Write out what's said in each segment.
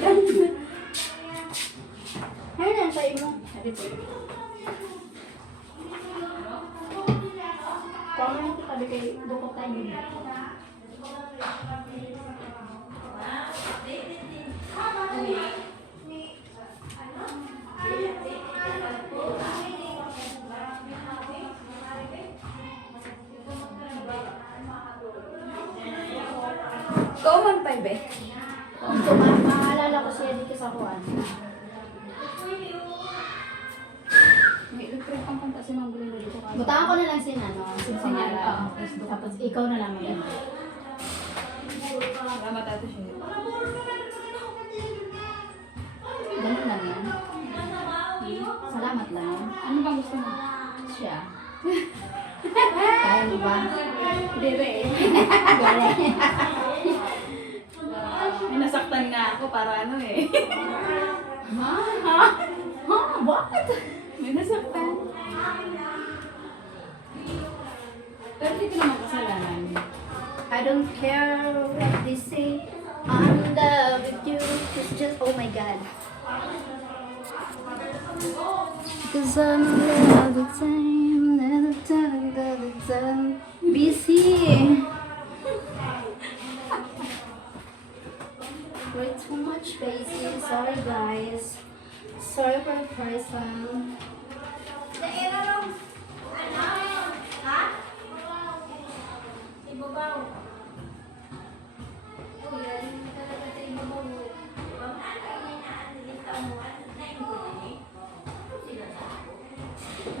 lang. Ayun na, sa'yo mo. Kung ano ito tabi kay bukot tayo. Common pa be. So, maalala ko siya dito sa kuwan. May electric ang kanta si Ma'am Bulino dito. Butaan ko na lang si Nano. Si Sinyal, oo. Tapos ikaw na lang mag Salamat ate siya. Ganun lang yan. Salamat lang yan. Ano bang gusto mo? Siya. Kaya mo ba? Dire. Gare. May nasaktan nga ako para ano eh. Ha? Ha? Ha? What? May nasaktan. Pero hindi ko naman kasalanan. I don't care what they say. I'm in love with you. It's just, oh my God. Cause I'm in love all the time. All the time, all the time. Busy. Way too much busy. Sorry guys. Sorry for the person.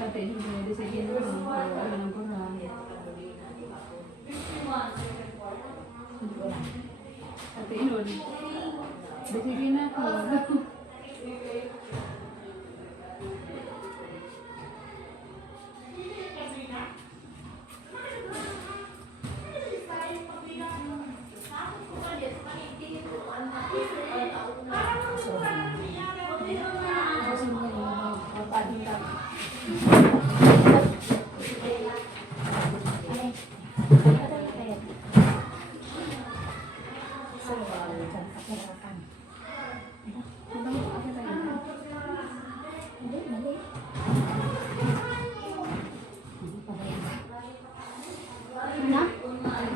Ate, hindi mo sige naman. Wala nang kurang. Ate, inun. Sige na ako.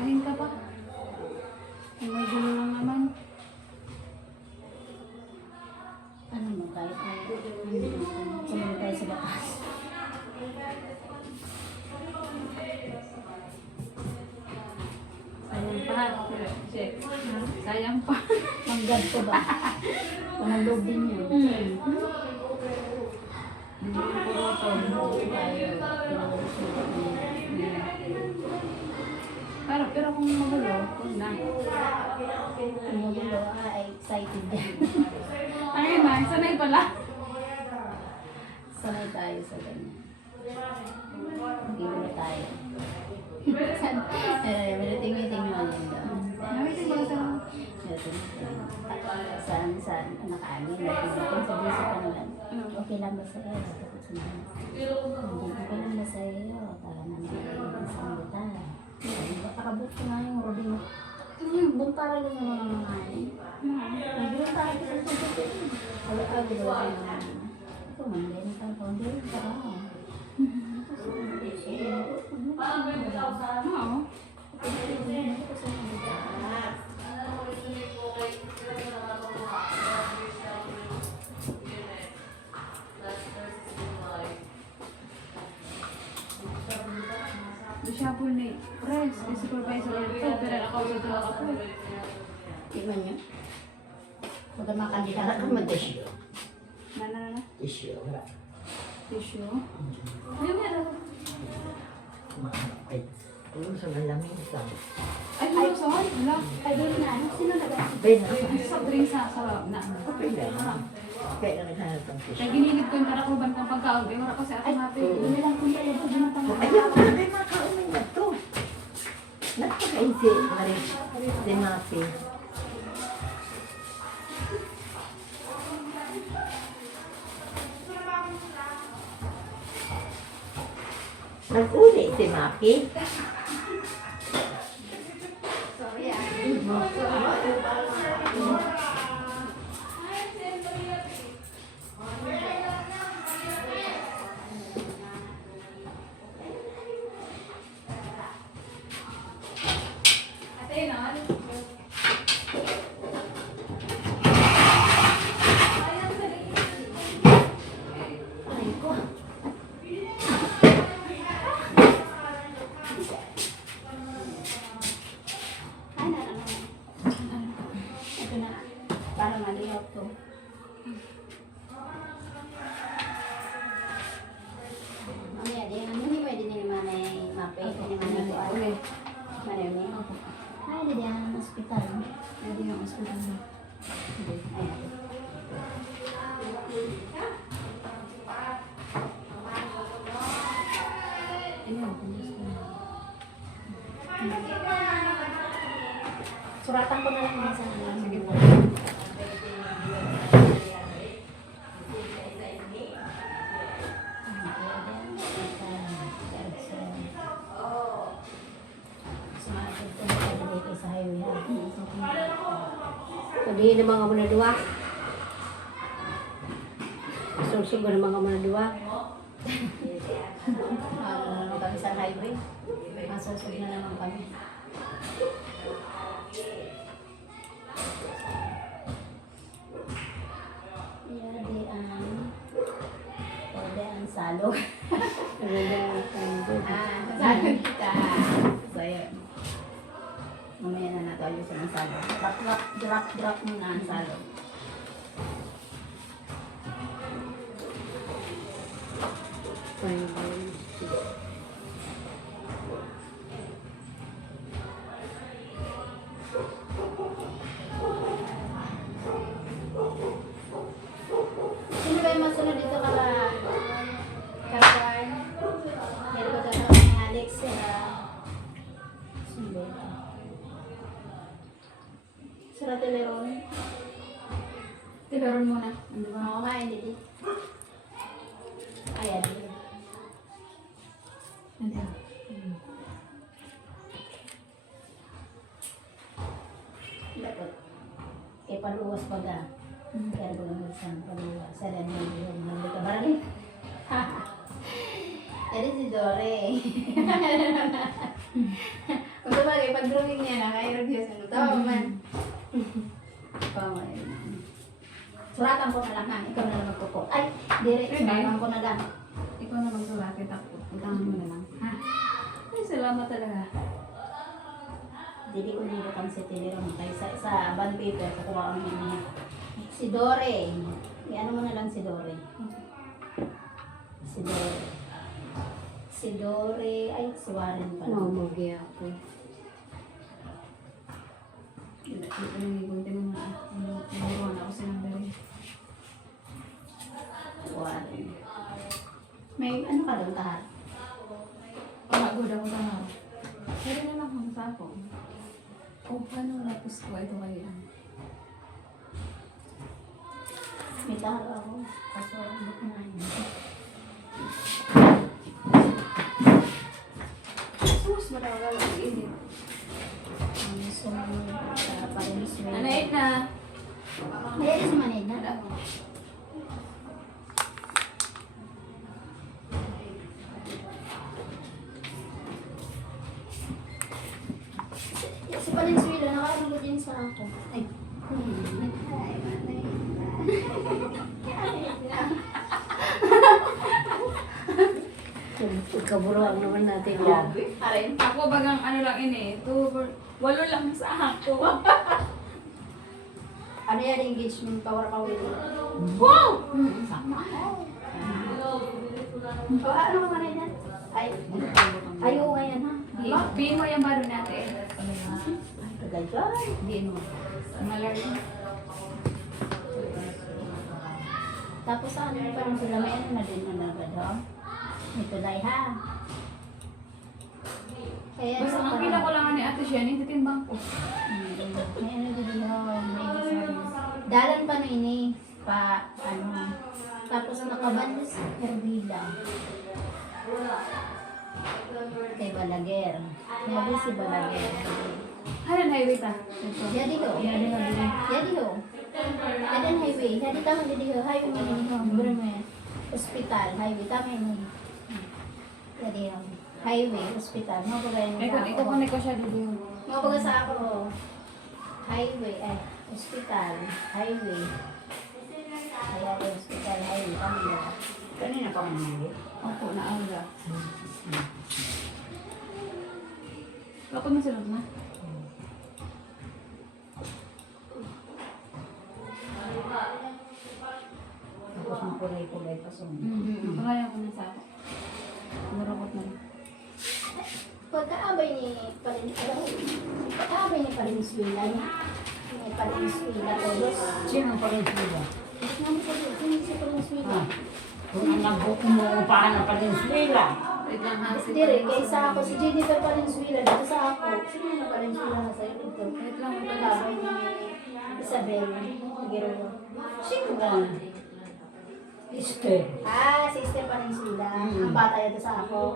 Kain ka pa. May gulo lang naman. Ano mo, kahit sumunod tayo sa batas. Sayang pa. Check. Sayang pa. Manggad ko ba? Pangalog din yun. Pero kung magulo, huwag na. Magulo, excited yan. Ayun na, sanay pala. Sanay tayo sa ganyan. Hindi mo tayo. Minuting-meeting naman yun doon. Nawitin ba sa... Saan nakaamin, natin sabihin sa kanila, okay lang ba sa'yo? Hindi okay lang ba sa'yo? Para naman isang buta. Pakabot ko nga yung roding mo. Buntara lang yung mga nanay. Nagbunta ka sa susunod. Wala ka, wala ka. Ito, manday na tayo. Hindi, para ako. Oo. Di siya po ni Press, ni supervisor ito, pero nakausap ko ako. Di man yun. Huwag ka makandila ka mag-tissue. Na. Tissue. Tissue. Ayun meron. Ay, kung sa malamig sa... Ay, ano sa wala? Ay, doon na. Sino na ba? Pwede Sa drink sa sarap na. Pwede na. Kaya na naghanap ng Kaya tissue. ginilid ko yung karakuban kong pagkaon. Kaya wala ko sa ating natin. Doon na lang kung tayo. Doon na pang Ayaw ka, may makaumin na to. Nagpakain si Marie, si Mati. Nag-uli si Maki. Sorry ah. para malihap to. Mamaya din, hindi pwede din naman ay mape. Hindi naman ay Okay. marami. Ay, hindi yan, hospital. Pwede yung hospital mo. Ayan. Ayun. Suratan ko na lang din sa mga. Sige po. Pwede na mga muna dua. Susugo na mga muna dua. Kami sa highway. Masusog na naman kami. Yadian salog. Salog kita. So, yun. Mamaya na nato ayusin ang salog. Drop muna ang salog. Sino ba yung masunod dito kala Karawan? Meron ba dito ni Alex? Sino ba ito? Sira Teleron. Tilaron muna. Ano ba? Oo nga, hindi di. Ayan. Ano? Dapat. Eh, paluwas pa ga. Kaya ko lang isang paluwas. Sana nyo yung nandito ka ba rin? Edi si Dore. Kung sabagay, pag-drawing niya na, kaya Diyos, ano, tawa man. Suratan ko na lang ha. Ikaw na lang magpupot. Ay, direct. Suratan ko na lang. Ikaw na magsulat. Ako. Utangan mo na lang. Ha? Ay, salamat talaga. Dili ko nilutang si Teleron. Kaya sa bond paper, kukuha ko niya. Si Dore. Iano mo na lang si Dore. Si Dore. Si Dore. Ay, si Warren pala. Mamagi ako. Ito na yung gunti mo na. Namuruan ako sa nandari. Warren. May ano ka doon tahat? Pagod ako sa mga. Pero na lang kung sa ako. O, paano lapos ko? Ito kayo. May tahal ako. Kaso, hindi ko na yun. Sus, matawag ako. Init. Ang sumunod sa Paris. Anait na. May si Manid na. Wala. Si Valenzuela, nakaano din sa ako. Ay. Kaburuan naman natin yan. Grabe. Arin. Ako bagang ano lang ini. 8 lang sa ako. Ano yan engagement power ka with? Wow! Sama. Ano ka na yan? Ay. Ayaw nga yan ha. Piin mo yung baro natin. Ay, tagal dyan. Diin mo. Malari. Tapos ano parang sila may ano na din na nagado. May tulay ha. Kaya Basta ang kila ko lang ni Ate Shani, titimbang ko. May ano din may service. Dalan pa no ini pa ano. Tapos nakaban sa Herbila. Kay Balaguer. Nabi si Balaguer. Hanan highway ta. Ito. Yadi ho. Yan na din. Yadi ho. Adan highway. Yadi tama didi ho. Highway mo yun ho. Buro mo yan. Hospital. Highway. Tama yun. Yadi ho. Highway. Hospital. Mga bagay mo sa Ikaw ako. kung ko siya dito. Mga bagay sa ako ho. Highway. Ay. Hospital. Highway. Ayan. Hospital. Highway. Tama yun. Kanina pa mangyari. Opo, naaga. Ako masunod na. makulay-kulay pa sung. Kaya ko na sa ako. Marukot na rin. Pagkaabay ni Valenzuela, ni Valenzuela Tolos. Sino pa rin sila? Nga mo sabi, sino si Valenzuela? Kung ang umuupahan ng Valenzuela. Wait lang ha. Hindi rin, kaysa ako, si Jennifer Valenzuela, dito sa ako. Sino yung Valenzuela na sa'yo dito? Wait lang. Pagkaabay ni Isabel Figueroa. Sino ba? Esther. Ah, si Esther Valenzuela. Ang bata yata sa ako.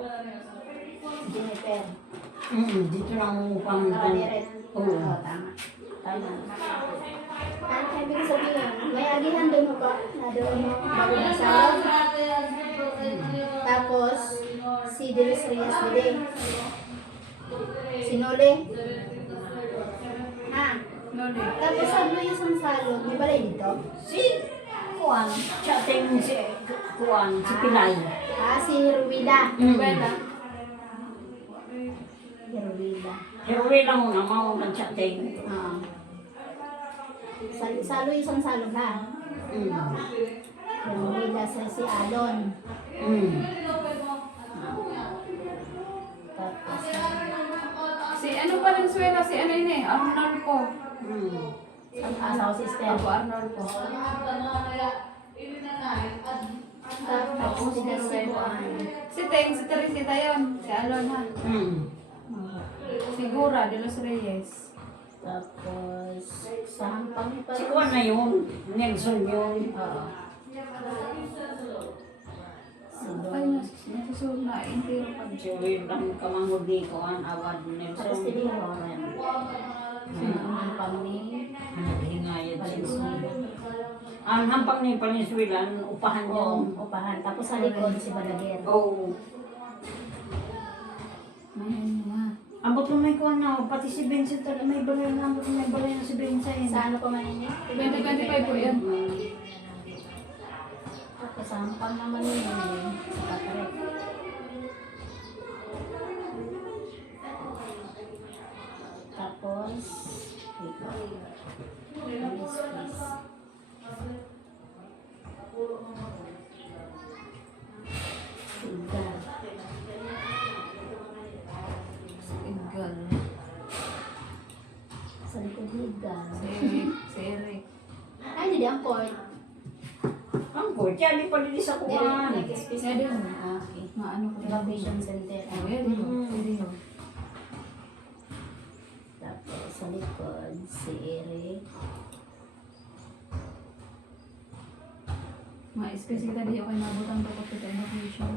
Si Jennifer. Dito lang umuupahan ng Nakadiret. Oo. Oo, tama. Tama. Ang ibig sabihin, may agihan doon mo pa, na doon mo bago na salon. Tapos, si Delis Reyes din. Si Nole. Ha? Loli. Tapos sabi mo yung isang salon, may balay dito? Si Kuan. Chatting si Kuan. Si Pilay. Ah, si Ruida. Wala. Si Ruida. Heroe lang muna. Maunang chatting. Ah. Salo isang salon ha. Ruida sa si Alon. Tapos, Si ano pa rin suwela? Si ano yun eh? Arnold po. ang asawa si Esther. Ako Arnold po. Tapos, si Rueda. Si Teng, si Teresita yun. Si Alon ha. Sigura, de los Reyes. Tapos, sa hampang pa. Si Kuan na yun. Nelson yun. Oo. Si Ay, Don. nasusunod na. Intiro pa. Si Will lang kamangod ni Kuan. Awad Tapos, si Nelson. Lauren. Ang hampang ni Hingayad siya. Valenzuela. Ang hampang ni Valenzuela, upahan niya. Oo, upahan. Tapos sa likod, si Balaguer. Oo. Mayan mo ha. Ambot mo may kuha na, pati si Vincent talaga may balay na, ambot mo may balay na si Vincent. Sa ano pa man niya? 2025 po yan. Tapos sa hampang naman yun, sa Patrick. Tapos, wait. Please, please. Sigal. Egal. Sa likod higal. Si Eric. Si Eric. Ay, hindi ang court. Ang court, yan, di pa din sa kuhaan. Siya din. Ah, okay. Maano ko lang. Evacuation center. Oh, yan din. Pwede yun. Tapos sa likod, si Eric. Mga space kita di ako nabutang dapat kita evacuation.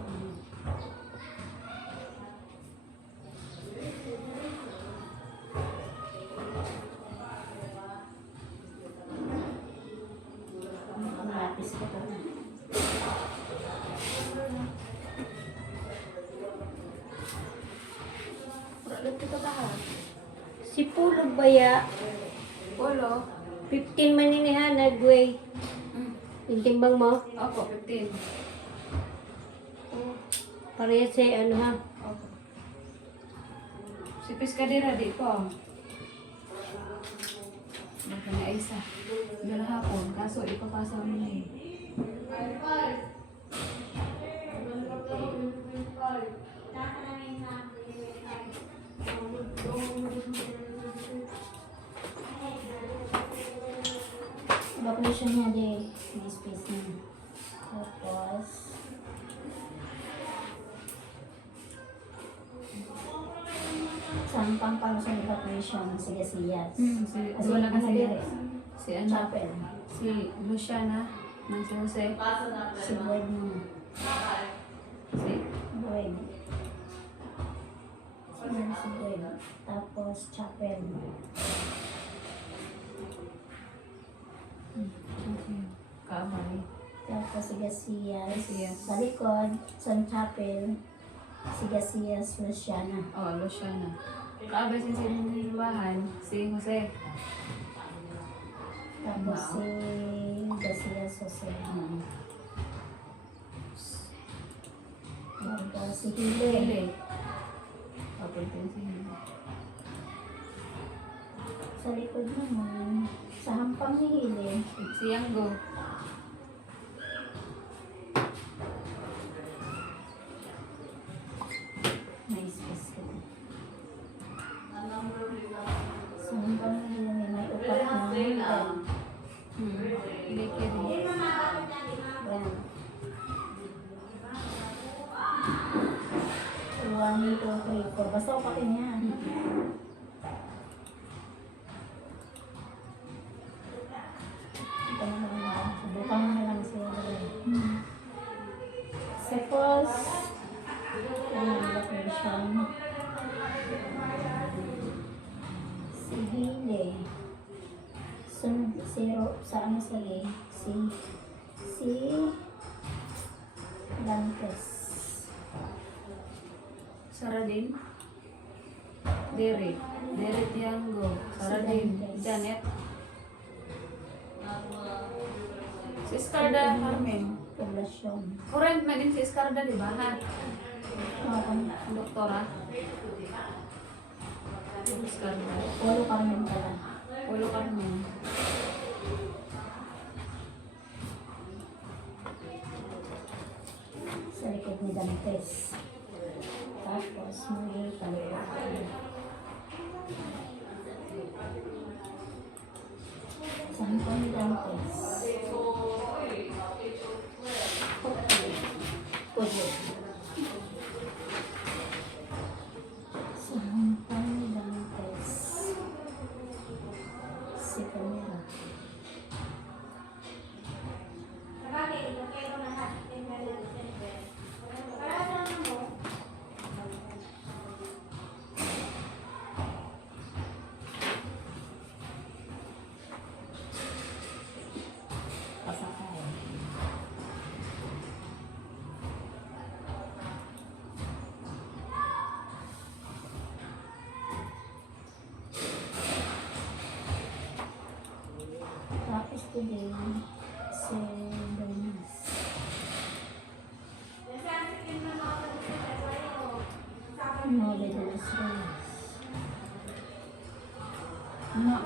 Ang lapis ko pa. Ulit ko ba? Si Pulog Baya, Polo. 15 maninihan, nagway. Yung timbang mo, Opo, 15. pareha sa ano ha. Opo. Si Piscadera di po. Baka na isa. Dala hapon. Kaso ipapasa mo na eh. Evacuation niya din. May space niya. Tapos, sampang pang sa evacuation, si Gasiyas. Si, Kasi wala ano kasi din, si ano, Chapel. si Luciana, ng si Jose, Si Boyd muna. si Boyd. Si Boyd. Tapos, Chapel. Kaabay. Tapos, si Gasiyas. Gasiyas. Sa likod, sa Chapel. Si Gasiyas, Luciana. Oh, Luciana. Kaabay sin sinibahan, si Jose. Tapos, si Gasiyas, Jose. Tapos, si Hile. Hili. Papunta si Hili. Sa likod naman, sa hampang ni Hile. Si Yanggo. 1, 2, 3, 4. Basta upakin niya. Ito na lang. Subukan mo na lang siya. Suppose, location. Si Hile. Sunod, zero, sa ano sa Lee? Si Lantes. Sara din. Derek. Derek Tiango. Sara din. Janet. Si Escarda Carmen. Poblasyon. Current na din si Escarda, di ba? Ha? Doktora. Escarda. Polo Carmen pala. Polo Carmen. Sa likod ni Dantes. Tapos, muli kaliwa. Saan po ni Dantes? Pwede. Saan po ni Dantes? Si Camera. Pasakay. Tapos today, si Bernice. Nove de las Reyes.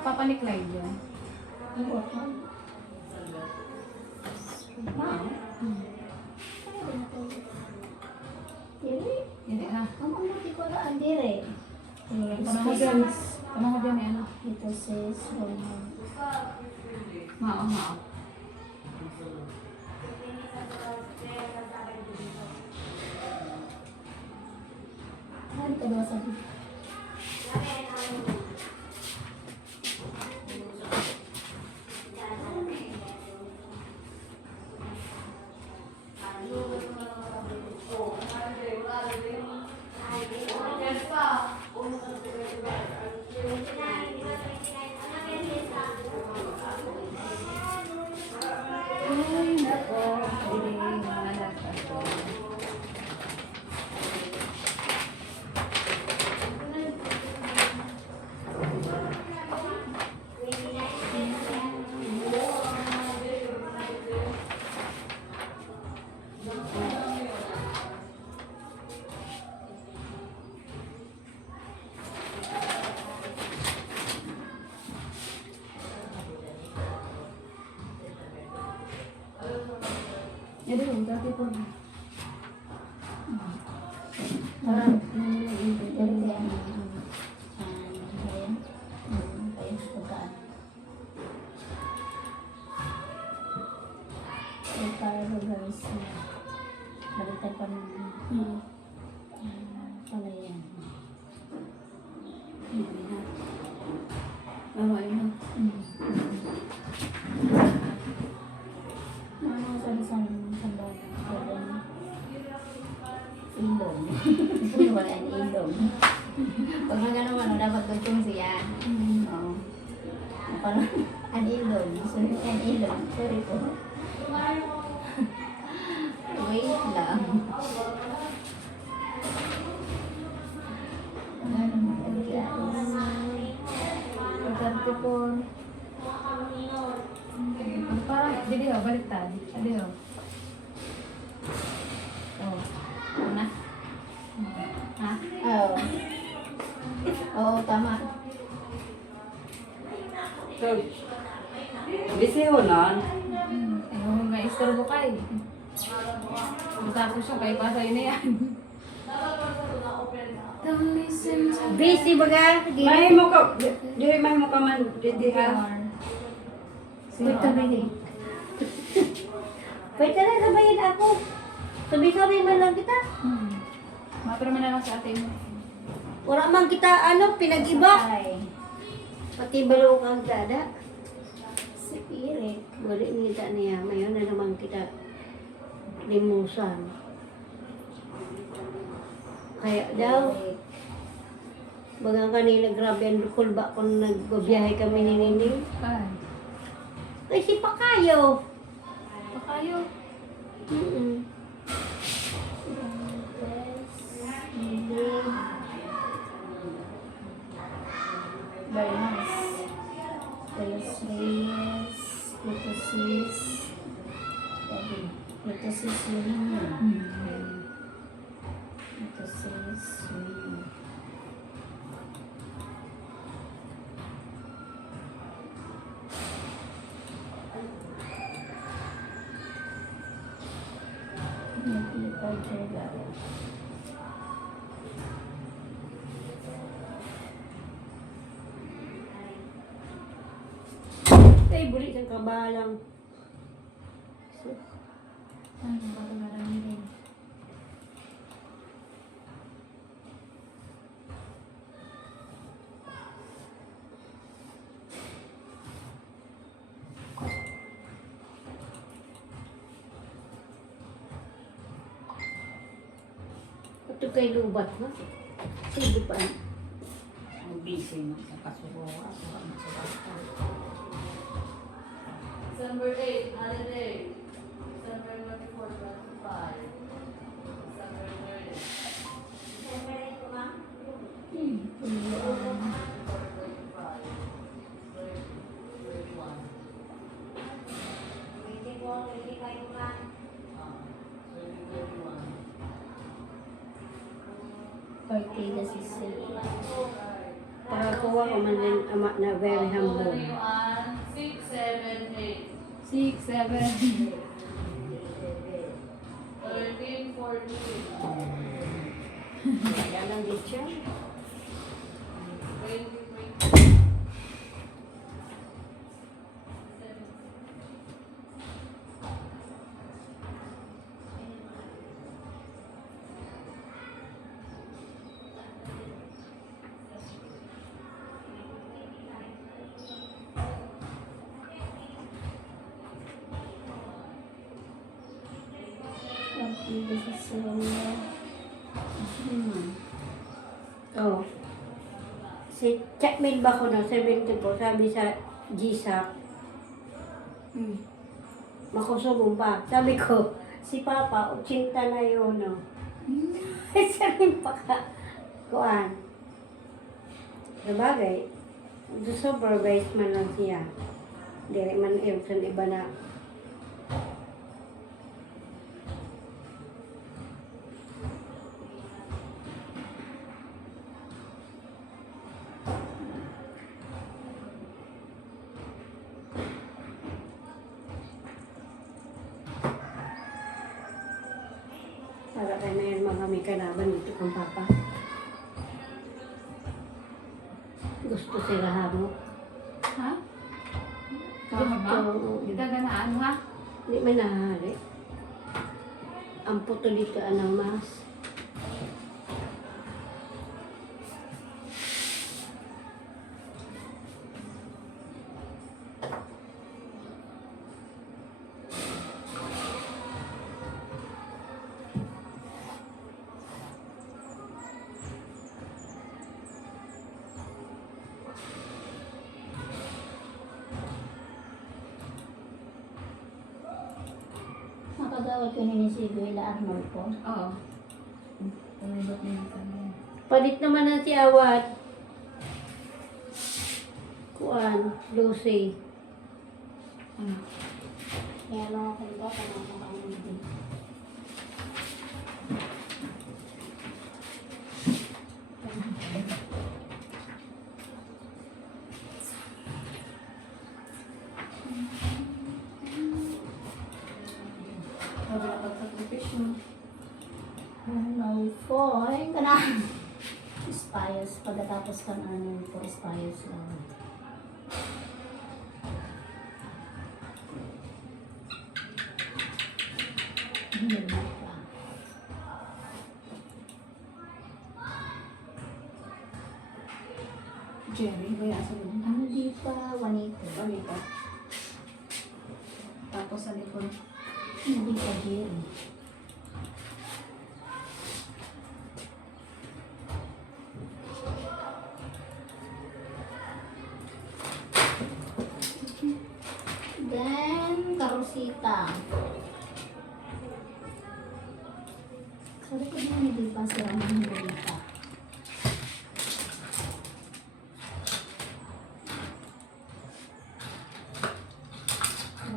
Papa ni Clyde yun. Ang open. Dili. Hindi ha. Ang umuti ko na ang dire. Panahod yan. Panahod yan yan. Ito si Roman. Mao, mao. Ano ka daw sabi? Ay, nako. Hindi, malas ako. Jadi, dati po. Parang nangyayari dari ano ayan. Kayo pagkaan. Ay, para guys, baliktad pa naman. Pala yan. Ano, ayun. Ano sabi sa amin ng sambahan? Ilong. Wala yan, ilong. Pag mga naman, dapat gagawin siya. Oo. Parang, an ilong. Sunod an ilong. Sorry po. Wait lang. Pagkarte po. Parang, jadi ho, baliktad. Jadi ho. Oh. Ano? Ha? Oo. Oo, tama. Busy ho nun. Ayun, may istorbo kay. Tapos yung kay pasay na yan. Don't listen to Busy baga. May mo ka, dili may mo ka man, dili ha. Wait a minute. Wait na lang, sabayin ako. Sabi-sabi man lang kita. Mapirma na lang sa ate mo. Wala man kita, pinag-iba. Ay, Pati balo kang dada. spirit. Wala nita niya. Mayon na naman kita limusan. Kaya daw, bagang kanina grabe ang dukol ba kung nagbabiyahe kami ni Nining. Kan. Ay, si Pakayo. Pakayo. Mm-mm. Very nice. Los Reyes, Plutosis. Plutosis yun yun. Plutosis yun yun. Nagpipag-trigger. Ay, bulit ang kabalang. Sus. Ano ba ito marami? Ito kay lubat mo. Sige pa. Ang busy mo sa kasuruan. December 8, holiday. December 24, 25. December 30. Partida si Celia. Pakakuha ko man din ama na very humble. 6, 7, 8. 6, 7. 13, 14. Kaya lang din siya. 20, 20. Partida si Celia. Oh. Si checkmate ba ko no? 74. Sabi sa GSAC. Makusubong pa. Sabi ko, si Papa, 80 na yun, no? Sabi pa ka. Kuan. Sabagay, supervise man lang siya. Dili man sa iba na. Para kayo na yun mga may kalaban dito kang Papa. Gusto sila mo. Ha? Kama ba? Oo. Kita ganaan ha? Hindi man nahari. Ang puto dito anang mas. Nakagawad ko ni si Guila Arnold po. Oo. Tumibot din sa amin. Palit naman na si Awad. Kuan, Lucy. Ano? Kaya lang ako ba panakakaano din. Wala pag-sakripisyo. No po, ayun ka na. Spires, pagkatapos ka na ano po, spires lang. Hindi na pa. Jerry, ba yung aso yun? Ano di pa, Juanito. Balita. Tapos sa likod. Hindi pa, Jerry. Then, Karosita. Sa likod na hindi pa sila ng balita.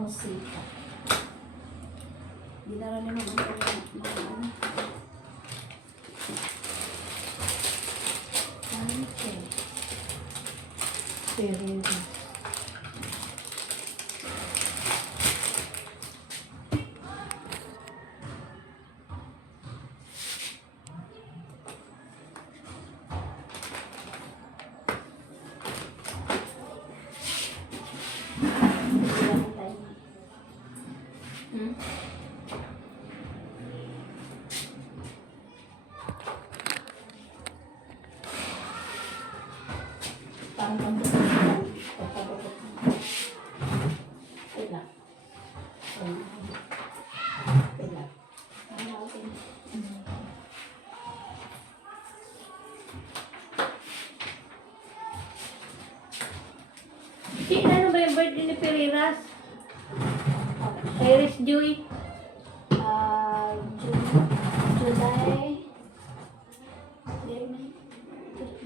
Rosita. Dinara niya naman ito mga ano. Sanche. Pero, Hmm? Parang pagkakas. Wait lang. Wait lang. Ano natin? ano ba yung birthday ni Periras? Iris Joy. July.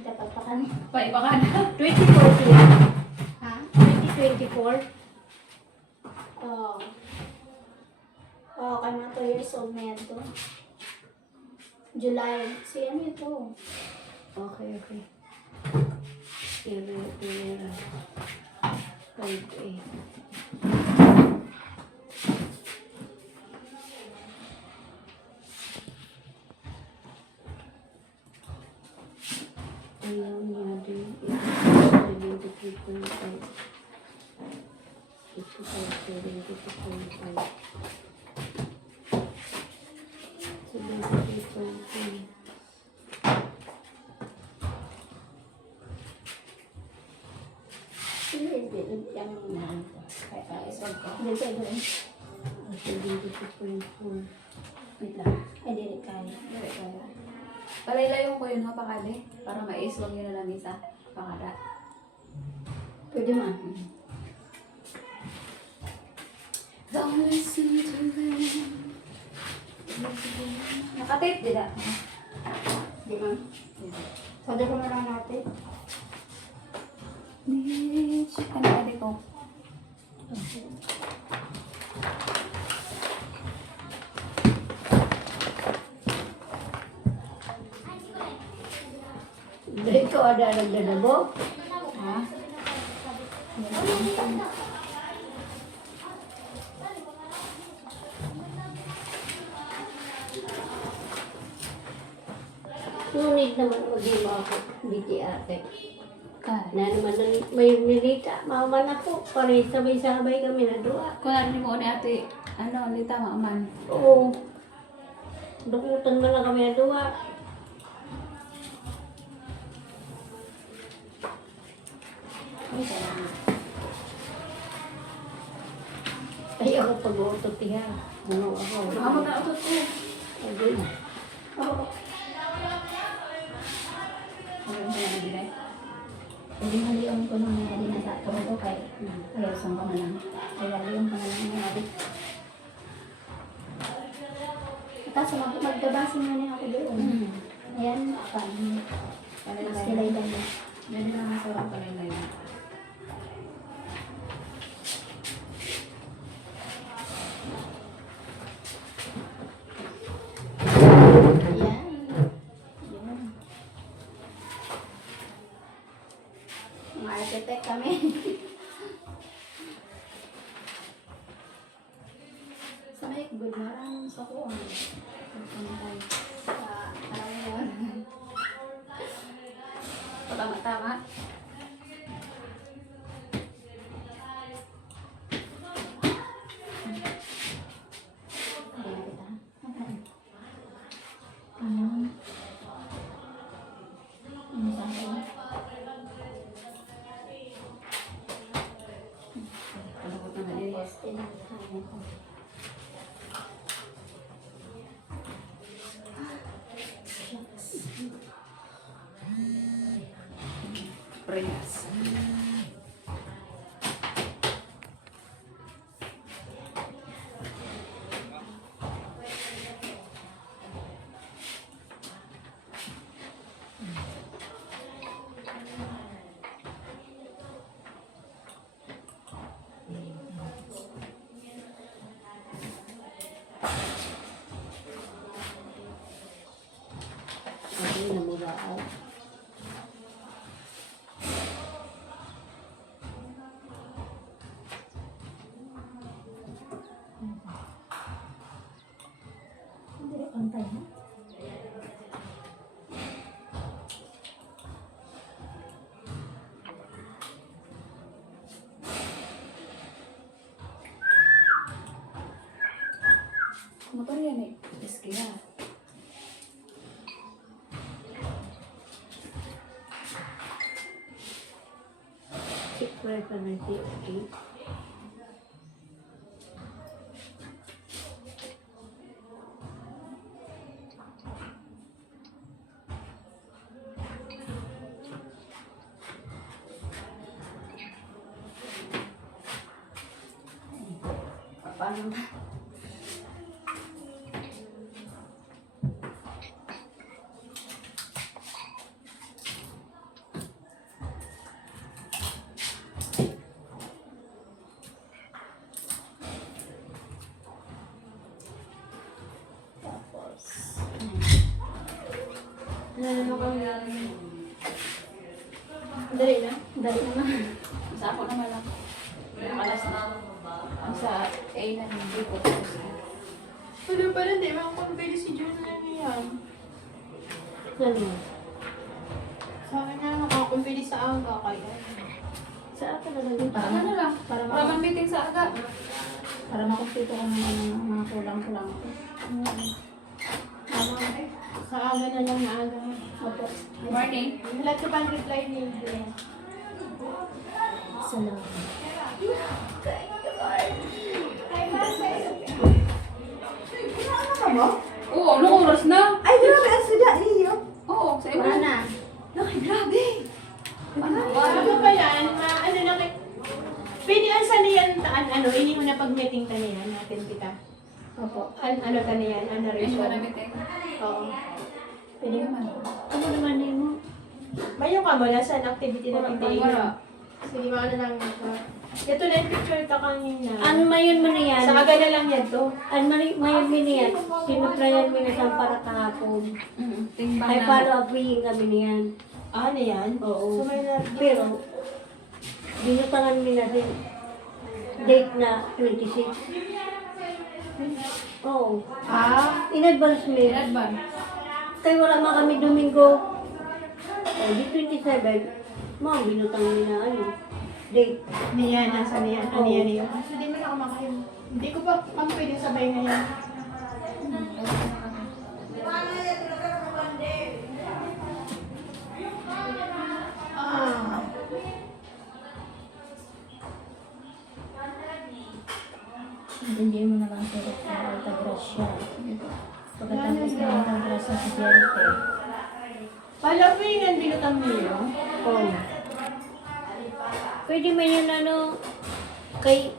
Dapat pa kami. Paiba ka na. 2014. Ha? 2024. Oo. Oo, kaya 2 years old na yan to. July. Si ano ito? Okay, okay. Periras. 5A. Ayaw niya din. 73.5. Ito pa 72.5. 73.5. Hindi. Yan yung nahan ko. Kaya iswag ko. Hindi pwede rin. 72.4. Wait lang. Hindi rin kaya. Dali kaya. Palaylayon ko yun ha, pakali. Para maiswag yun na lang isa. Pakada. Pwede man. Don't listen to them. Nakatape, di ba? Di man. Sabi ko na lang natin. Ano pwede ko? Dahil ko ada nagdadabo. Ha? Ngunit naman mag-ima ako. Biti ate. Kaya. Na naman may nilita. Maman ako. Pare sabay-sabay kami na doa. Kung mo ni ate, ano, lita maaman. Oo. Dukutan man lang kami na doa. Ay ako pag-uutot niya. Ano ako. Ako na utot ko. Agay. Oo. Ano yung pinagbilay? Pwede maliyon ko nung mga din sa turo ko kay ayusan ko na lang. Kaya liyon ko na lang yung mga tapos magdabasin na niya ako doon. Ayan, paano? Mas kilay lang yun. Yan lang ang sarap palaylayon. Ayan. Yun. Mga architect kami. Sa may good maraming sa kuha. Sa Arawan. Tama-tama. Ayan kita. Ano? Ano sa akin? Tapos, tinatay ko. Prayas. Okay, namuraan. Hindi, pantay na. Motor yan eh. Iski na. Secret pa na okay. Paano ba? Tapos, Ano kang dali na? dali naman. Sa ako naman lang. Nakalas na. Ang sa A na hindi ko tapos na. Pero pala hindi, makapag-bili si June na yan. Ano? Sa akin na makapag-bili sa aga kaya. Sa akin na lang. Para ano lang. Para Para mag-meeting sa aga. Para makumpleto ko naman ng mga kulang-kulang ko. Sa aga na lang na aga. Opo. Morning. Lahat ko pang reply ni June. Salamat. Ano ka mo? Oo, anong oras na? Ay, grabe, ang suda niyo. Oo, sa iyo. Wala na. Ay, grabe. Ano ba? Ano ba yan? Ano na kay... Pwede ang saniyan taan, ano, ini mo na pag-meeting ta niyan, natin kita. Opo. Ano ta niyan, ano Ay, rin ba na meeting? Oo. Pwede naman. Ano naman din mo? Mayo ka mo, nasa activity na Wala, day wala. Sige, ano lang ito. Ito na yung picture ka kanina. Ano mayon mo na yan? Sa aga na lang yan to. Ano mayon mo na yan? Sinutrayan mo na sa para kahapon. Timbang Ay, na. follow up yung kami na yan. Ah, ano yan? Oo. So may na... Pero, binutangan mo na rin date na 26. Oo. Ah, In-advance mo. In advance. Kaya wala man kami Domingo. O, di 27. Ma'am, binutang mo na ano, date. ano yan? Nasa ano yan? Ano Oo. yan yun? So, di mo na kumakain. Hindi ko pa kami pwedeng sabay na yan. Ah. Hindi mo na lang sulit na altagrasya. Pagkatapos na altagrasya sa Jericho. Pala ko yung binutang niyo. Oo. Pwede man yun ano, kay,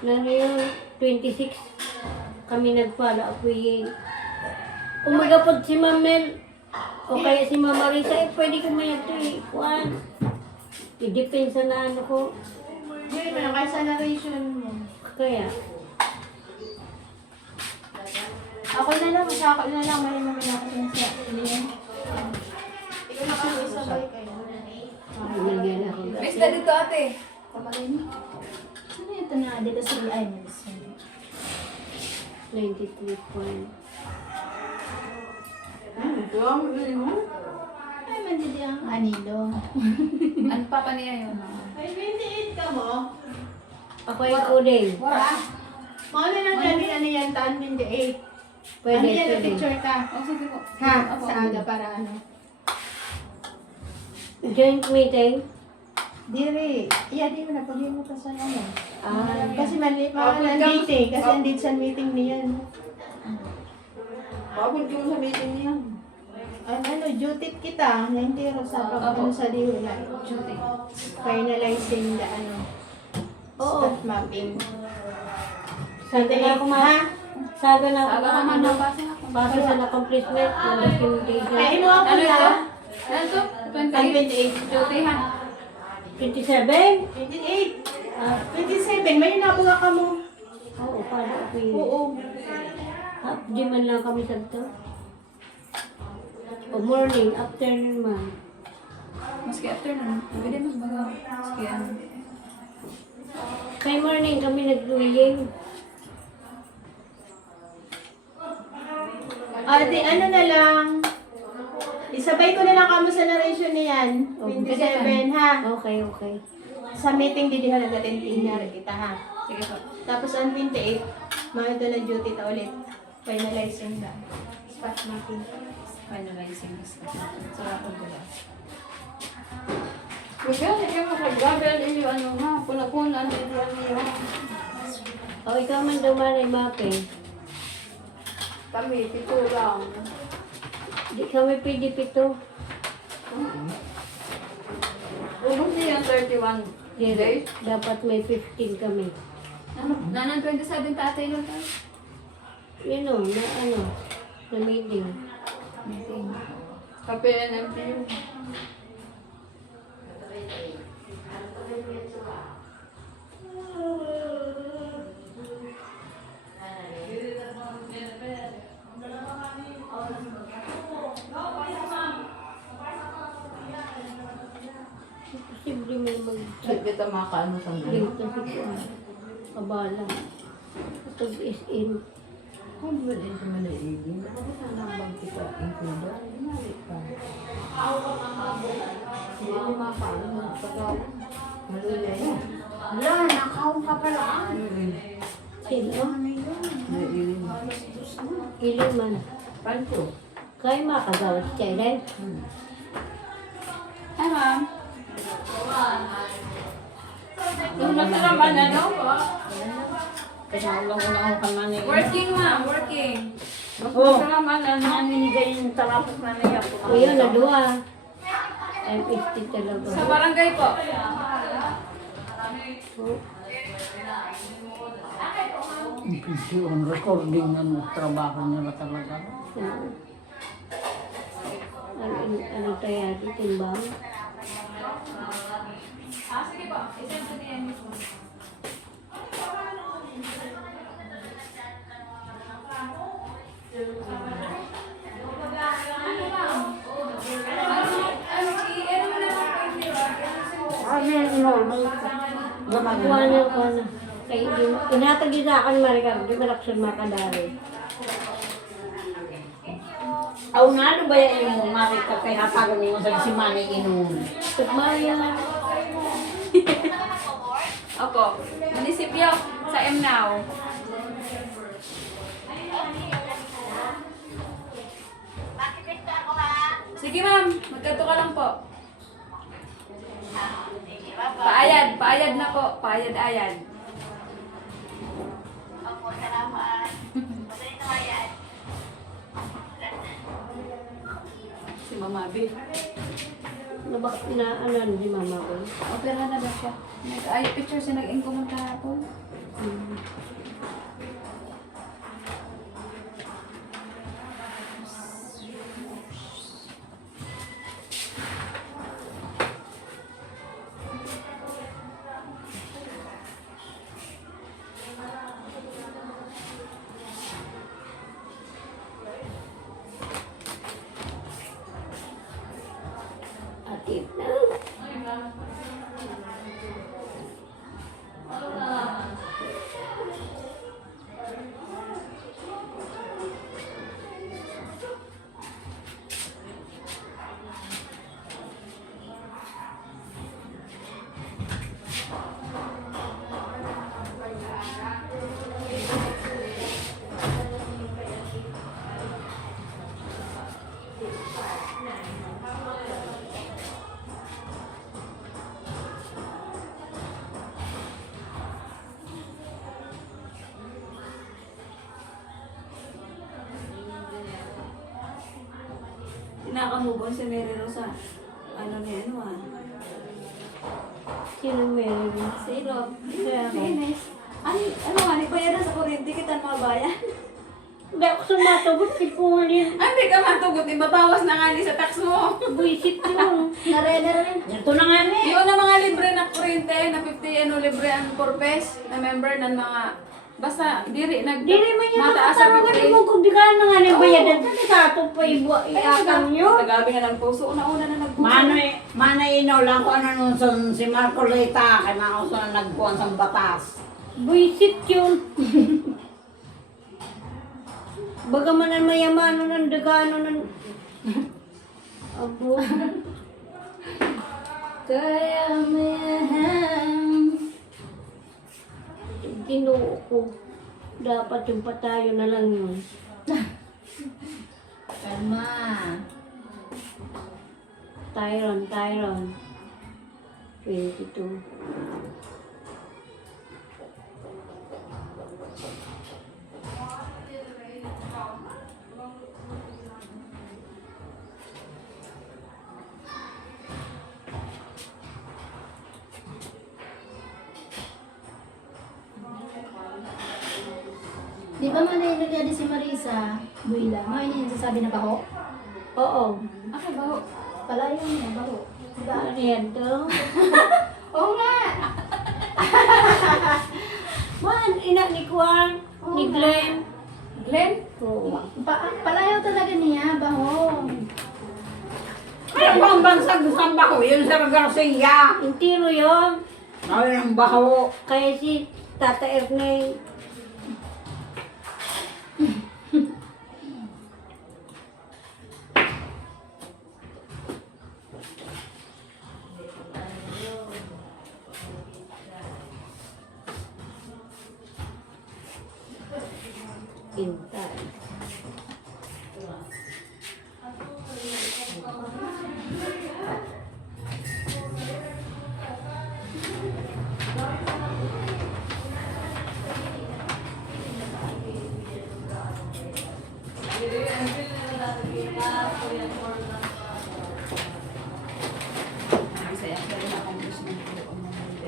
ano yung 26, kami nag-follow up with umagapod si Ma'am Mel, o kaya si Ma'am Marisa, eh pwede ko may ito eh, kuhan. I-depensa na ano ko, Hindi mo na, kaysa narration mo. kaya, Ako na lang, sa ako na lang, may naman ako na sa yan. Ikaw na kami sabay kayo. nagyan ako. Basta dito ate. Ano ito na dito sa BI mo? 93 point. Ay, mandidi ang anilo. Ano pa pa niya yun? Ay, 28 ka mo. Ako yung coding. Wala. Mga na lang namin ano yan, taan 28. Pwede, Ano yan, pwede. picture ka. Oh, sige po. Ha, Opo. sa aga para ano. Joint meeting, Diri, iya di mo na pwede mo ta sa ano. Ah, Kasi mali pa ang meeting, kasi andit sa meeting niyan. Pagod yung sa meeting niya. Ano, duty kita, naintiro sa pag-ano sa diulay. Duty. Finalizing the ano, oo. staff mapping. Sabi na ako Ha? sabi na ako Aga ka man daw pasa na. base sa na-accomplishment na documentation. Ay, ano ako Ano na? ito? Ano ito? Ang 28. 28. Duty ha? 27? 28. Ah, 27, may nabuga ka mo. oo, paano ako yun? Oo. Di man lang kami sagto. O morning, afternoon man. Maski afternoon. Pwede magbaga. Maski ano. Kay morning kami nag-duying. Di ano na lang. Isabay ko na lang kamo sa narration niyan. Oh, 27 ha. Okay, okay. Sa meeting di halaga 10 kita ha. Sige po. Tapos ang 28, mga ito na duty ta ulit. Finalizing na. Spot mapping. Finalizing this. Sarapon ko lang. Magkano kayo makagabel iyo ano nga. Puna-puna. Ano iyo. O ikaw man daw man ay mape. Kami, pito lang. Di kami pwede pito. Ubus niya yung 31 Di, days. dapat may 15 kami. Ano? Nanan 27 tatay lang tayo. Yun o, na ano, na meeting. Meeting. Kape NMTU. Posible may mag-late Sige, kita makaano sa na si Kuan. Kabala. Pag is in. Kung ba din sa Malaigin, bakit sana bang kita include? Nalit pa. Hindi ko makaano na pagawa. Malulay. Wala, nakaw ka pala. Sino? Malaigin. Ilan man. Panto. Kaya makagawa si Chay Hi, ma'am. Yung natiraman na, no? Kasi ulang ako kanani. Working, ma'am. Working. Oh. Natiraman na, no? Naninigay yung talapos na niya. O yun, nadua. Ay, 50 talaga. Sa barangay po. Oh, Yung recording ng trabaho nila talaga. oo. Ano tayo, timbang? Sige po. Isend ko din. Kuha na, kuha na. Kaya inatag yun sa akin, Marika. Di ba laksan makadari? Aw na, ano ba yan yung marika kay hatagan mo sa simani inuun? Tugmaya nga. Opo. Munisipyo sa MNOW. Sige ma'am, magkato ka lang po. Paayad, paayad na po. Paayad-ayad. Opo, salamat. Magaling na yan. Si Mama B. Na ano si mama ko. Opera na daw siya. Ay, picture siya nag-income kahapon. Hmm. Atip na. nakamugon si Mary Rosa. Ano ni ano ah. Sino meron? Si Rob. Kaya ako. Dennis. Ano nga, ni bayaran sa kuryente kita mga bayan. Hindi ako sumatagot. Tipungan yun. Hindi ka matugot, ibabawas na nga ni sa tax mo. Buisit yun. Nare-nare. Ito na nga ni. Yung na mga libre na kuryente, na 50 ano libre ang purpose, na member ng mga, basta diri nag Dili man yung mataas sa nakatarangan 50. mo kung di ka na nga nang bayadan. Kasi sa ito pa iakang nyo. Tagabi nga ng puso, una-una na nagpuso. Manay ino lang kung ano nung si Marcolita kay mga uso na nagbuwan sa batas. Buisit yun. Baga man ang mayamano ng dagano ng... Abo. Kaya mahal. Ginoo ko. Dapat yung patayo na lang yun. Kalma. Tyron. 22. Di ba man nangyari si Marisa, Buila, may nasasabi na baho? Oo. Okay, baho. Palayo niya, baho. Diba? Ano yan to? Oo nga! Man, ina ni Kwan. Ni Glenn. Glenn? Oo. Palayo talaga niya, baho. Ano ba ang bansag sa baho? Yun sa Garcia. Intiro yun. Ay, ang baho. Kaya si Tata Ernay. Intay. Bisaya ka rin akong gusto ng tulong ng mga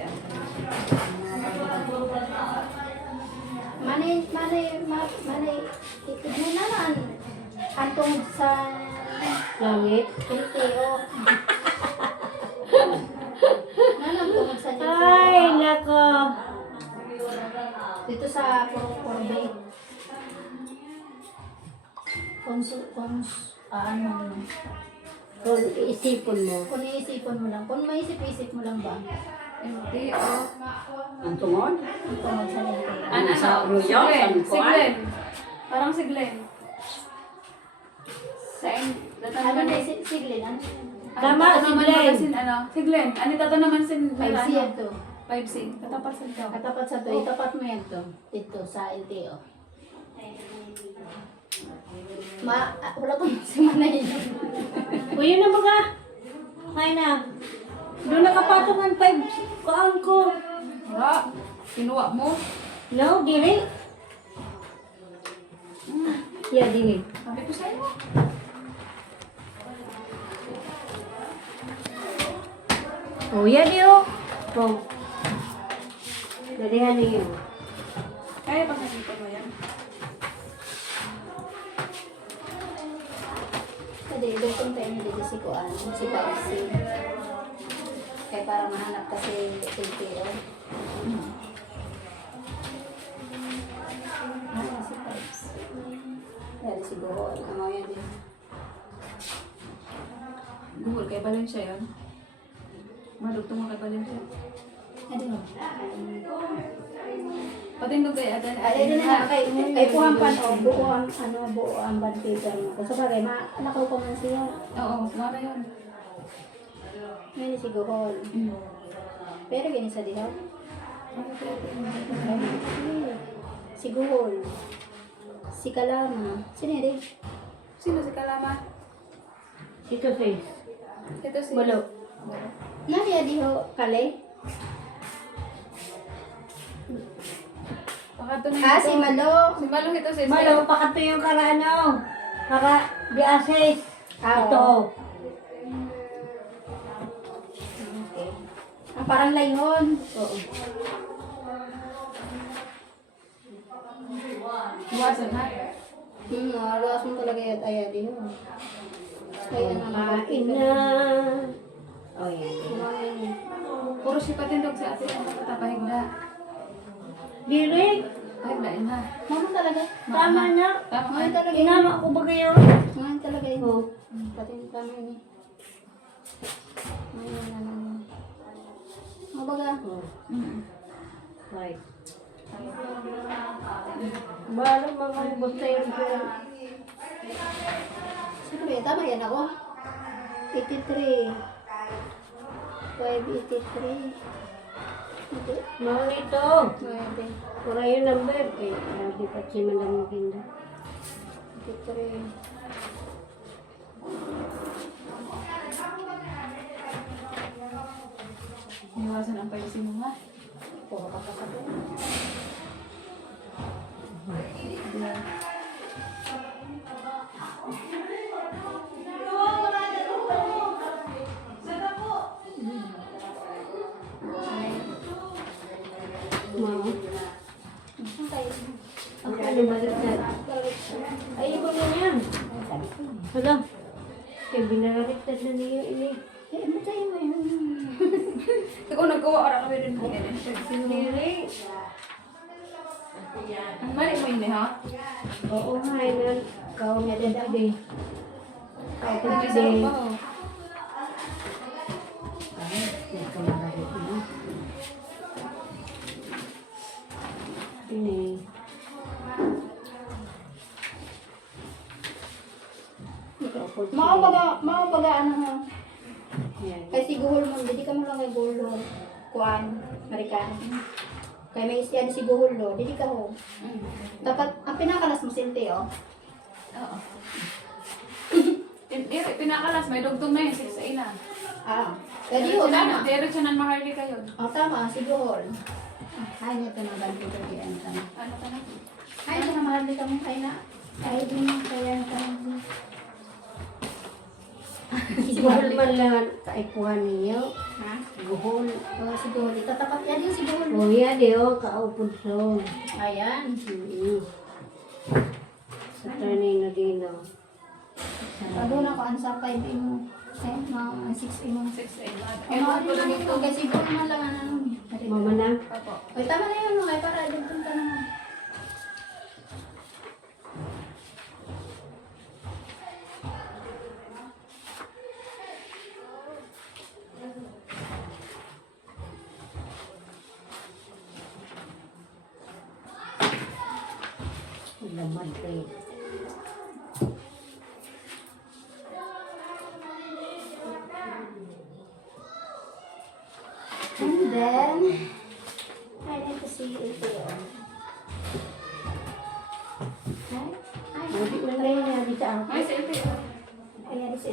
Manay, itignan naman. Antong sa Langit. LTO. Nanang tungod sa LTO. Ay, nako. Dito sa Corbe. Ano, Kung iisipon mo. kung iisipon mo lang, kung maisip-isip mo lang ba, LTO. Ang tungod? ang tungod sa LTO. Ano? Sa Royal, Si Glenn. San Si Juan? Glenn. Parang si Glenn. Ano na si Glenn? Tama, si Glenn. Si Glenn. Ano tato naman si 5C yan to. 5C. Katapat sa daw. Katapat sa to, itapat mo yan to. Dito sa LTO. Wala ko si Manay. O yun na mga. Ay na. Doon nakapatong ang 5 kuang ko. Wala. Kinuha mo. No, dili. Yeah, dili. Sabi ko sa'yo. Oh, yan yun. Oh. Dalihan niyo. Kaya pa nakita mo yan. Kasi doon tayo dito si Kuan, si Paisi. Kaya para mahanap kasi LTO. Ano si Paisi? Kaya siguro, ano yan din. Google kay Valencia yun. Malugtong mo kay Valencia. Ano yun? Patindog kay Adan. Alin na kay Puhampan o buo ang bad paper mo. Kung sabagay, nakaw ko man siya. Oo, mara yun. Ngayon si Gohol. Pero gini sa dihaw. Si Gohol. Si Kalama. Sino yun? Sino si Kalama? Sito face. Ito si... Malo. Nari diho Kale? Pakato na Ah, ito. si Malo. Si Malo ito si... Malo, pakato yung karano. Kara, di ases. Ito. Okay. Parang layon. Oo. Iwasan ha. Luwas mo talaga yan. Ayan, din yun. Ayan na. Kain na. Oh, yan. Puro si patindog si ate. Ano patapahigda? Direk. Pahigdain ha. Mama talaga. Tama na. Tama Ngayon ka. talaga yun. Inama ko ba kayo? Ngayon talaga yun. Oo. Pati yung tama yun eh. Ngayon na lang. Mga baga. Right. Bala mga butay ko. Siyempre, tama yan ako. 83. 583. Hindi. Mga nito. 9. Pura yung number. Eh, di pa si Madam Makinda. 83. Iwasan ang paisin mo ha. Puro ka pa sa Mga. Ako ano baliktad. Ay, iba na yan. Hala. Kaya binaliktad na niya ini. Eh, matay mo yun. Ikaw naggawa orang kami rin po yan. Direk. Ang mali mo yun eh ha. Oo nga, yun. Kau niya din today. Kau Kung may today. sarap pa ho. Ini. Mau baga ano ha. Yan. Kasi guhol mo, hindi ka mo lang kay guhol. Kuan, Amerikano. Kaya may isyan si guhol lo, hindi ka ho. Dapat, ang pinakalas mo silti oh. Oo. Pinakalas, may dugtong na yun. 6 na. Pwede ho, tama. Diretso ng maharli kayo. Tama, si guhol. Ay, nito na ba dito diyan tama. Ano ka na? Ay, ito na mahalli ka mo kay na. Ay, di mo kaya ka mo. Guhol man lang kaikuhan niyo. Ha? Guhol. Si guhol. Itatapat yan yung si guhol. O yan o, kaupod so. Ayan. Sa turning na din o. Pag na ko, ang sa 5 mo. Eh, mga 6 mo. 6 Ay, mga rin lang ito. Kasi guhol man lang ang ano. Mama na. Opo. Ay, tama na yun. Ay, para dito ka naman. Laman ko yun. And then, I need to see if you Hindi man lang yan di sa Ay, sa ito. ayan si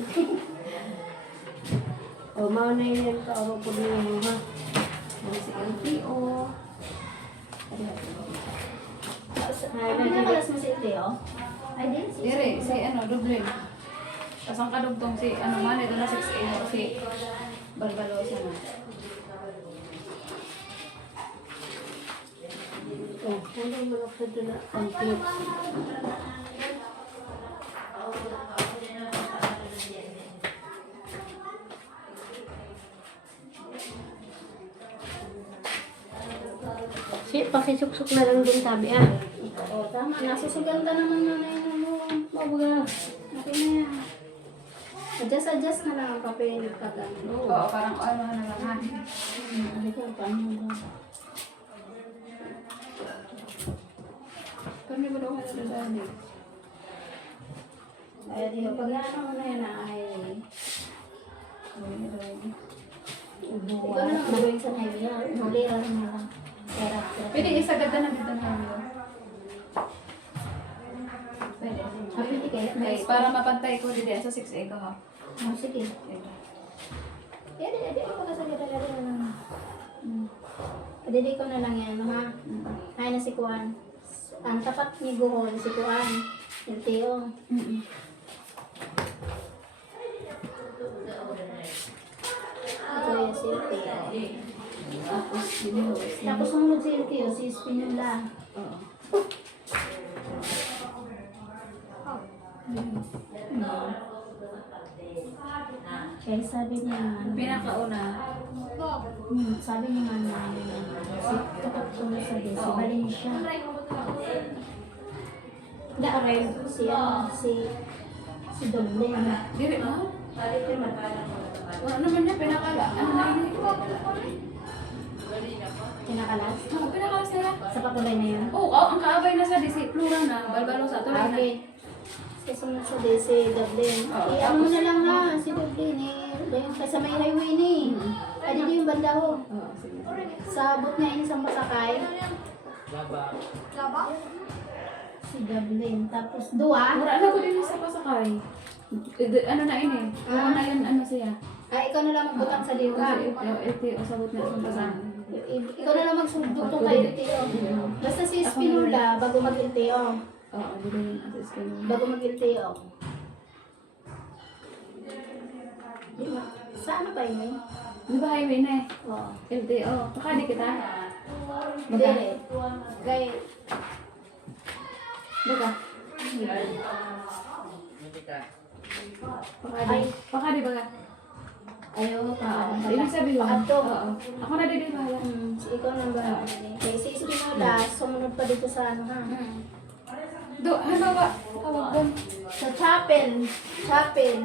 O, mao na yan kaupod niyo ha. Si LTO. Pinakalas mo si Leo? Ay, din si Dire, si ano, dublin. Tapos ang kadugtong si, ano man, ito na 6A, si Balbalosa na. O, ano man ako doon na complete. Si, pakisuksok na lang din sabi ah. Oo, tama. Nasusugan ka naman na mo. Mabaga. Okay na yan. Adjust na lang ang papel pag ano. Oo, parang ano na lang ha. Ano ko, paano ba? Pero may ba daw ka na dali? Ay, di ba, pag ano mo na yan ay... Ikaw na lang gawin sa nahiya. Nulira na lang. Pwede isagad na dito na yun. Pwede. Pwede kayo. Okay, para mapantay ko dito sa 6A ko ha. Oh, sige. Di ko pagkasalita na rin na lang. Pwede ko na lang yan, ha? Ay na si Kuan. Ang tapat ni Guhol, si Kuan. Yung Teo. Silti. Tapos, yun. Tapos sumunod Silti, si Spinola. Oo. Kaya sabi niya naman, Pinakauna. sabi niya naman si tukot ko na sa si Valencia. Hindi, Arel. Si Dublin. Dili mo? Wala naman niya, pinakala. Ano na yun? Kinakalas. Oo, pinakalas nila. Sa patuloy na yun. Oo, ang kaabay na sa disi, plural na, balbalo sa tuloy na. Okay. Kasunod sa DC, Dublin. Oo, Ano mo na lang ha, si Dublin eh. Dahil sa may highway ni. Ay, di yung banda ho. Oo, sige. Sa abot niya isang masakay. Si Dublin. Tapos dua. Mura na ko din sa pasakay. Ano na yun eh. Ano na yun, ano siya. Ay, ikaw na lang magbutang sa liwa. Ito, usabot na sa pasakay. Ikaw na lang magsundugtong kay LTO. Basta si Spinola, bago mag-LTO. Oo, dito yung assist ko. Bago mag-LTO. Di ba? Sa ano pa yun? Di ba highway na eh? Oo. LTO. Pakadi kita. Hindi eh. Kay, Baga. Pakadi. Pakadi baga. ayaw pa. Ibig sabihin, Paadto. oo. Ako na din bahala. Ikaw nang ba? Kay si Spinola, sumunod pa dito sa ano ha? Do, ano ba? Tawag doon. Sa chapel. Chapel.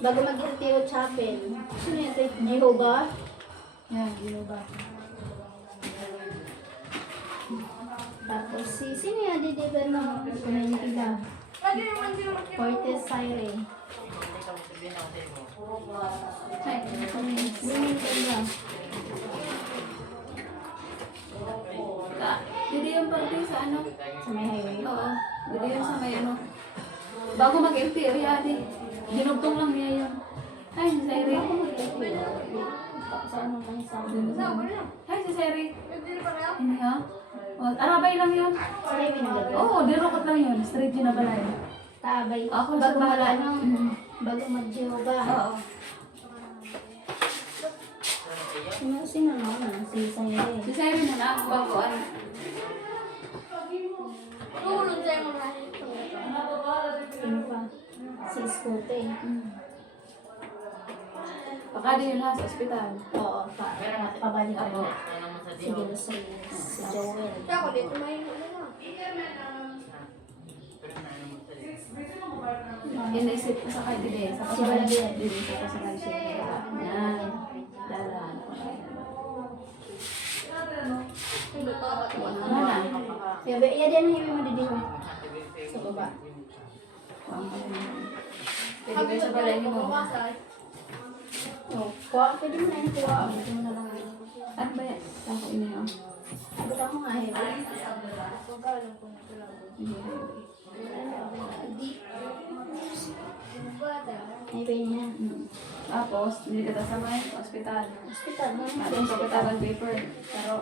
Bago mag-LTO chapel. Sino yun? Kay Jehovah? Yan, Jehovah. Tapos sino yan? Deliver ng community ba? Fortes Sire. Community ba? Dito yung parte sa ano? Sa may highway. Oo. Dito yung sa may ano. Bago mag-LTO yan eh. Ginugtong lang niya yun. Ay, si Siri. Sa ano lang sa Ay, si Siri. Hindi ha? Oh, arabay lang yun. Sa highway na gabi. Oo, dirokot lang yun. Straight yun na pala yun. Tabay. Ako sa Bago mag bahala. ano? Bago mag-Jehovah. Oo. Sino no? Si Sire. Si Siri na lang. Bago ano. Sino pa? Si Scoote. Baka din yun ha, sa ospital. Oo. Pabalik ako. Si Gilusoy. Si Joel. Inisip ko sa kahit hindi. Sa Si Balbir. Inisip ko sa kahit siya. Yan. Dalan. Ano na? Kaya din ang hiwi mo dito. Sa baba. Pwede kayo sa balay niyo mo. Oh, kuha. Pwede mo na yun kuha. Pwede mo na lang. Ano ba yan? Ako ina. Buta mo nga hiwi. Hiwi niya. Tapos, hindi kita sa may ospital. Hospital mo. Natin sa katagan paper. Pero,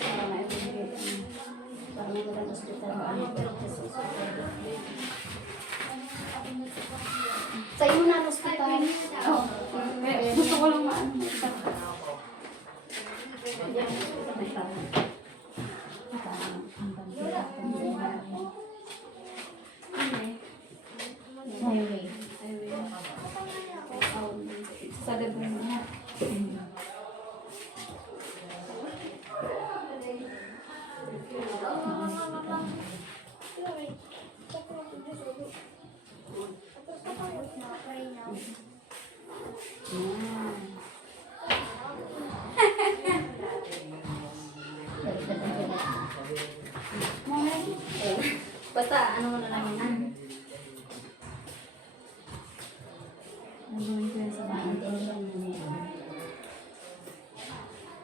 para na ibigay. Para may dalang hospital. Sa iyo na ang hospital. Oo. Kaya gusto ko lang maano. Highway. Sa debra mo. Basta ano mo na lang yan. Nagawin ko yan sa bahay.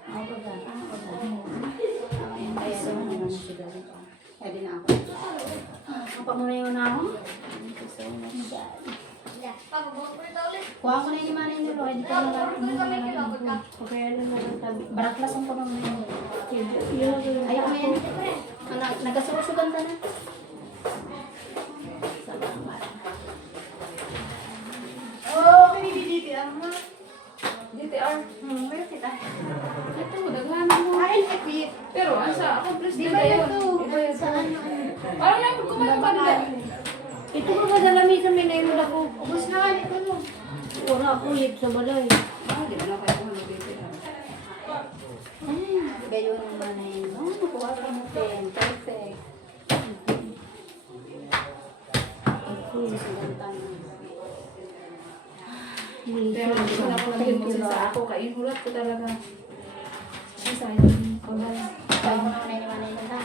Ako ba? Ako ba? Kaya sa mga naman siya gawin ko. Pwede na ako. Apa mo na yung una ako? Kuha ko na yung manay nilo. Hindi ka na lang. Kaya lang na lang tabi. Baraklasong ko naman yun. Ayaw mo yan. Nagkasusugan ka na. Salamat. Oh, pinipiliti ang accomplish Di din ba na yun. ito? Iba yun. Saan? Parang lang, kumain pa nila. Ito ko ba sa lamisa may naimod ako. Ubus na nga nito no. Wala ako ulit sa balay. Ah, di ba na kayo hulog dito. Ay, gayon naman na yun. Oh, nakuha ka mo 10. Perfect. Pero hindi ko na ako nag-imot sa ako. Kainulat ko talaga. Ay, sayang. Pagay. Kaya mo naman na yun na.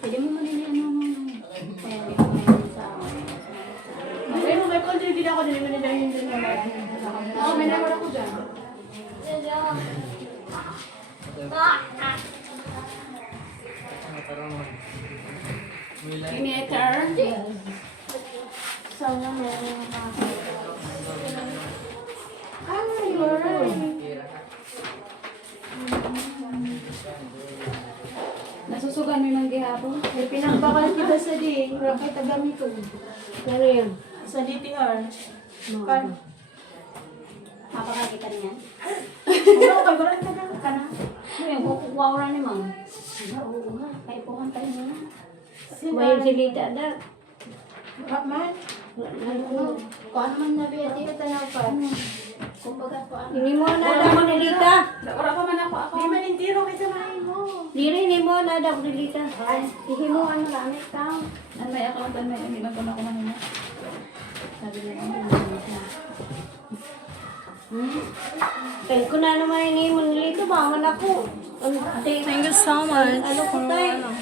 Pwede mo man yun ano. Kaya hindi ko na yun sa Ay, may konti din ako din naman na yun din naman. Oo, may nawala ko dyan. Vinegar. Sana meron mga Nasusugan mo ng gihapon? May pinakbakal kita sa di. Rakay tagami ko. Ano yun? Sa DTR. Kan. mapakakita niya. Wala ko kay Barat tagang ka na. Ngayon, kukuha ko na ni ma'am. Oo nga, kaya po kang tayo na. Bayan si Lita da. Man. Ano, kung ano man nabi, at ito na pa. Kumbaga po ano. Hindi mo na ako ni Lita. Wala pa man ako. Di man intiro kay samahin mo. Hindi mo na ako ni Lita. Hihimuan mo lang, account. Ang may account, ang may ginagawa ko na kanina. Sabi na naman, siya. Kaya ko na naman ini mo ni Lita. Bangan ako. Thank you so much. Ano ko tayo?